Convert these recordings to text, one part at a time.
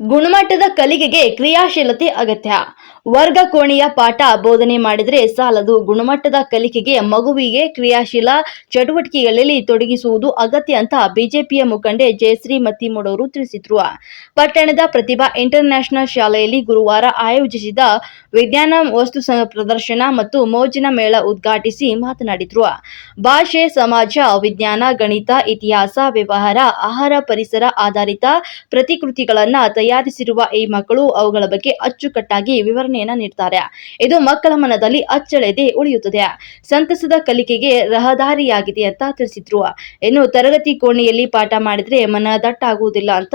ಗುಣಮಟ್ಟದ ಕಲಿಕೆಗೆ ಕ್ರಿಯಾಶೀಲತೆ ಅಗತ್ಯ. ವರ್ಗ ಕೋಣೆಯ ಪಾಠ ಬೋಧನೆ ಮಾಡಿದರೆ ಸಾಲದು. ಗುಣಮಟ್ಟದ ಕಲಿಕೆಗೆ ಮಗುವಿಗೆ ಕ್ರಿಯಾಶೀಲ ಚಟುವಟಿಕೆಗಳಲ್ಲಿ ತೊಡಗಿಸುವುದು ಅಗತ್ಯ ಅಂತ ಬಿಜೆಪಿಯ ಮುಖಂಡೆ ಜಯಶ್ರೀ ಮತ್ತಿಮೂಡೂರು ತಿಳಿಸಿದರು. ಪಟ್ಟಣದ ಪ್ರತಿಭಾ ಇಂಟರ್ನ್ಯಾಷನಲ್ ಶಾಲೆಯಲ್ಲಿ ಗುರುವಾರ ಆಯೋಜಿಸಿದ ವಿಜ್ಞಾನ ವಸ್ತು ಪ್ರದರ್ಶನ ಮತ್ತು ಮೋಜಿನ ಮೇಳ ಉದ್ಘಾಟಿಸಿ ಮಾತನಾಡಿದರು. ಭಾಷೆ, ಸಮಾಜ ವಿಜ್ಞಾನ, ಗಣಿತ, ಇತಿಹಾಸ, ವ್ಯವಹಾರ, ಆಹಾರ, ಪರಿಸರ ಆಧಾರಿತ ಪ್ರತಿಕೃತಿಗಳನ್ನು ತಯಾರಿಸಿರುವ ಈ ಮಕ್ಕಳು ಅವುಗಳ ಬಗ್ಗೆ ಅಚ್ಚುಕಟ್ಟಾಗಿ ವಿವರಣೆಯನ್ನು ನೀಡುತ್ತಾರೆ. ಇದು ಮಕ್ಕಳ ಮನದಲ್ಲಿ ಅಚ್ಚಳಿಯದೆ ಉಳಿಯುತ್ತದೆ. ಸಂತಸದ ಕಲಿಕೆಗೆ ರಹದಾರಿಯಾಗಿದೆ ಅಂತ ತಿಳಿಸಿದ್ರು. ಇನ್ನು ತರಗತಿ ಕೋಣೆಯಲ್ಲಿ ಪಾಠ ಮಾಡಿದ್ರೆ ಮನ ದಟ್ಟಾಗುವುದಿಲ್ಲ ಅಂತ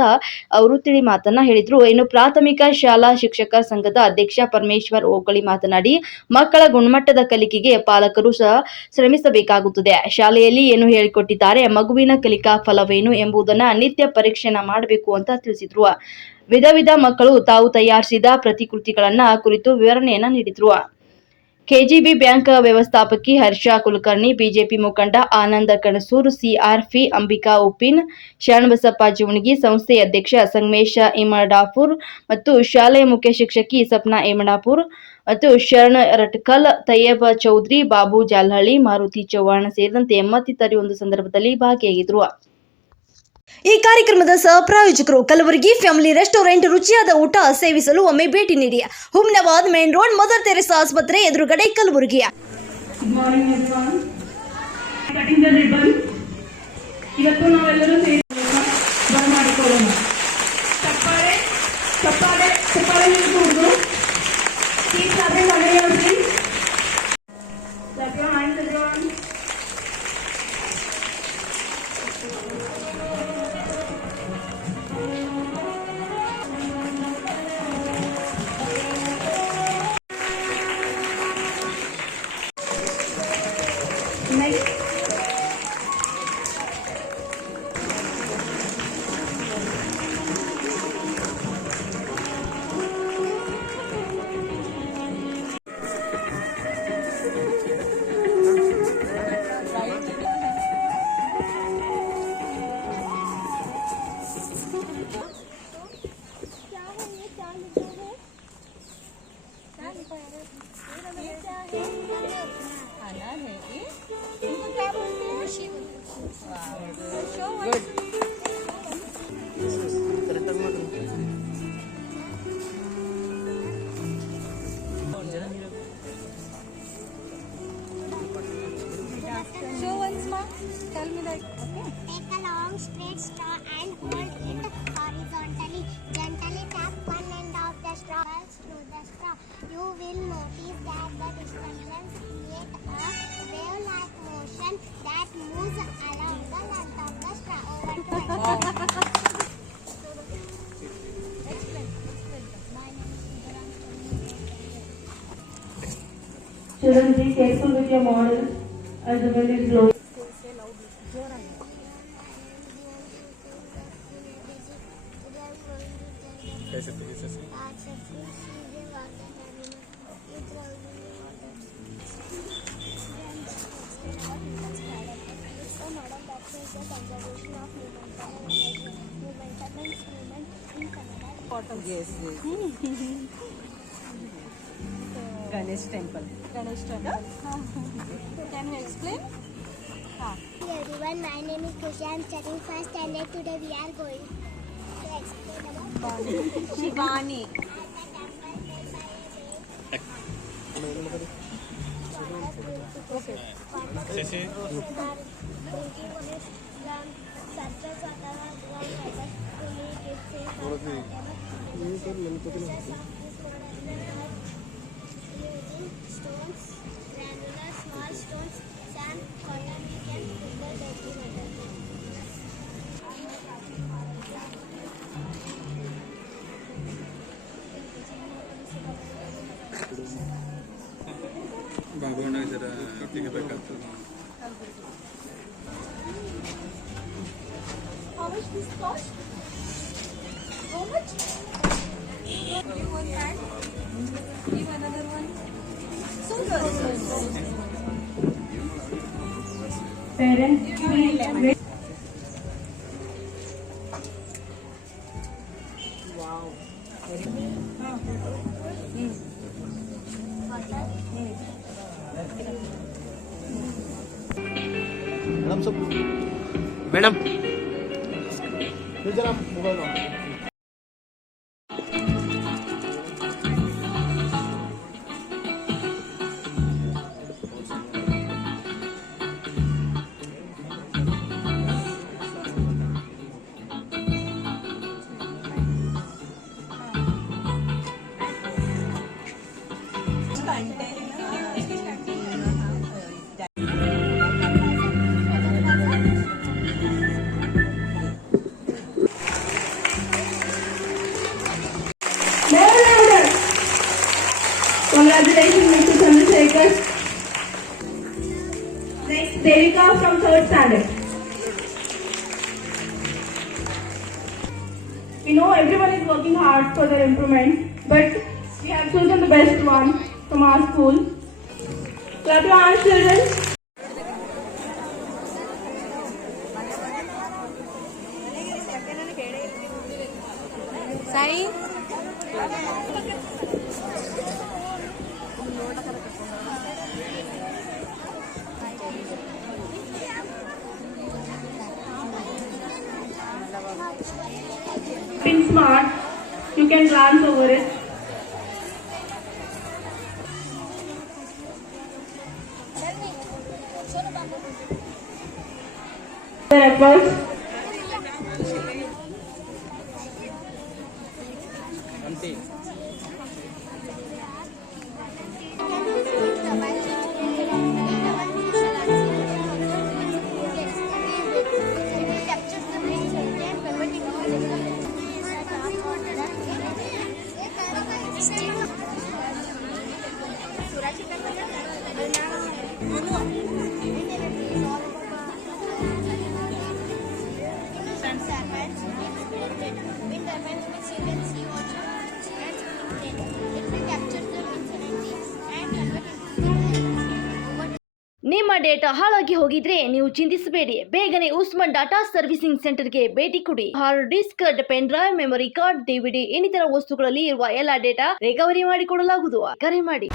ಅವರು ತಿಳಿ ಮಾತನ್ನ ಹೇಳಿದ್ರು. ಇನ್ನು ಪ್ರಾಥಮಿಕ ಶಾಲಾ ಶಿಕ್ಷಕ ಸಂಘದ ಅಧ್ಯಕ್ಷ ಪರಮೇಶ್ವರ್ ಓಕಳಿ ಮಾತನಾಡಿ, ಮಕ್ಕಳ ಗುಣಮಟ್ಟದ ಕಲಿಕೆಗೆ ಪಾಲಕರು ಸಹ ಶ್ರಮಿಸಬೇಕಾಗುತ್ತದೆ. ಶಾಲೆಯಲ್ಲಿ ಏನು ಹೇಳಿಕೊಟ್ಟಿದ್ದಾರೆ, ಮಗುವಿನ ಕಲಿಕಾ ಫಲವೇನು ಎಂಬುದನ್ನ ನಿತ್ಯ ಪರೀಕ್ಷೆನ ಮಾಡಬೇಕು ಅಂತ ತಿಳಿಸಿದ್ರು. ವಿಧ ಮಕ್ಕಳು ತಾವು ತಯಾರಿಸಿದ ಪ್ರತಿಕೃತಿಗಳನ್ನ ಕುರಿತು ವಿವರಣೆಯನ್ನ ನೀಡಿದ್ರು. ಕೆಜಿಬಿ ಬ್ಯಾಂಕ್ ವ್ಯವಸ್ಥಾಪಕಿ ಹರ್ಷ ಕುಲಕರ್ಣಿ, ಬಿಜೆಪಿ ಮುಖಂಡ ಆನಂದ ಕಣಸೂರ್, ಸಿಆರ್ಪಿ ಅಂಬಿಕಾ ಉಪ್ಪಿನ್, ಶರಣಬಸಪ್ಪ ಜೀವಣಗಿ, ಸಂಸ್ಥೆಯ ಅಧ್ಯಕ್ಷ ಸಂಗಮೇಶ ಇಮಡಾಪುರ್ ಮತ್ತು ಶಾಲೆಯ ಮುಖ್ಯ ಶಿಕ್ಷಕಿ ಸಪ್ನಾ ಇಮಡಾಪುರ್ ಮತ್ತು ಶರಣ ರಟ್ಕಲ್, ತಯ್ಯಬ ಚೌಧರಿ, ಬಾಬು ಜಾಲಹಳ್ಳಿ, ಮಾರುತಿ ಚೌಹಾಣ್ ಸೇರಿದಂತೆ ಮತ್ತಿತರರು ಒಂದು ಸಂದರ್ಭದಲ್ಲಿ ಭಾಗಿಯಾಗಿದ್ದರು. ಈ ಕಾರ್ಯಕ್ರಮದ ಸಹ ಪ್ರಾಯೋಜಕರು ಕಲಬುರಗಿ ಫ್ಯಾಮಿಲಿ ರೆಸ್ಟೋರೆಂಟ್. ರುಚಿಯಾದ ಊಟ ಸೇವಿಸಲು ಒಮ್ಮೆ ಭೇಟಿ ನೀಡಿ. Humnabad main road, Mother Teresa ಆಸ್ಪತ್ರೆ ಎದುರುಗಡೆ, ಕಲಬುರಗಿ. ಇವತ್ತು ನಾವೆಲ್ಲರೂ ಸೇರಿ ಮಾಡಿಕೊಳ್ಳೋಣ. ಚಪ್ಪಾಳೆ ಚಪ್ಪಾಳೆ ಚಪ್ಪಾಳೆ ನಿಲ್ಬಹುದು. ಈ ಸಭೆ ಮನೆಯಲ್ಲಿ Tell me that. Okay. Take a long straight straw and hold it horizontally. Gently tap one end of the straw through the straw. You will notice that the disturbance creates a wave-like motion that moves along the length of the straw. Over to Explain. My name is Siddharth. Children, be careful with your model as the wind is blowing. Yes. Ganesh temple. Can you explain? Hi everyone, my name is Khushi. I am studying first standard. Today we are going to explain about Shivani. stones, granular small stones, sand, cotton, we can put the dirty matter. बाबूना जरा ತೆಗಿಬೇಕಾಗ್ತದೆ. How much this cost? How much? Give one hand. Give another one. So good. Parents, Wow. Madam Congratulations, Mr. Chandrasekhar. Next, Devika from 3rd standard. We know everyone is working hard for their improvement, but we have chosen the best one from our school. Clap your hands, children. Sai Being smart, you can glance over it. Their efforts. ನಿಮ್ಮ ಡೇಟಾ ಹಾಳಾಗಿ ಹೋಗಿದ್ರೆ ನೀವು ಚಿಂತಿಸಬೇಡಿ. ಬೇಗನೆ Usman data servicing ಸೆಂಟರ್ಗೆ ಭೇಟಿ ಕೊಡಿ. Hard disk, pen drive, memory card, DVD ಇನ್ನಿತರ ವಸ್ತುಗಳಲ್ಲಿ ಇರುವ ಎಲ್ಲ ಡೇಟಾ ರಿಕವರಿ ಮಾಡಿಕೊಡಲಾಗುವುದು. ಕರೆ ಮಾಡಿ.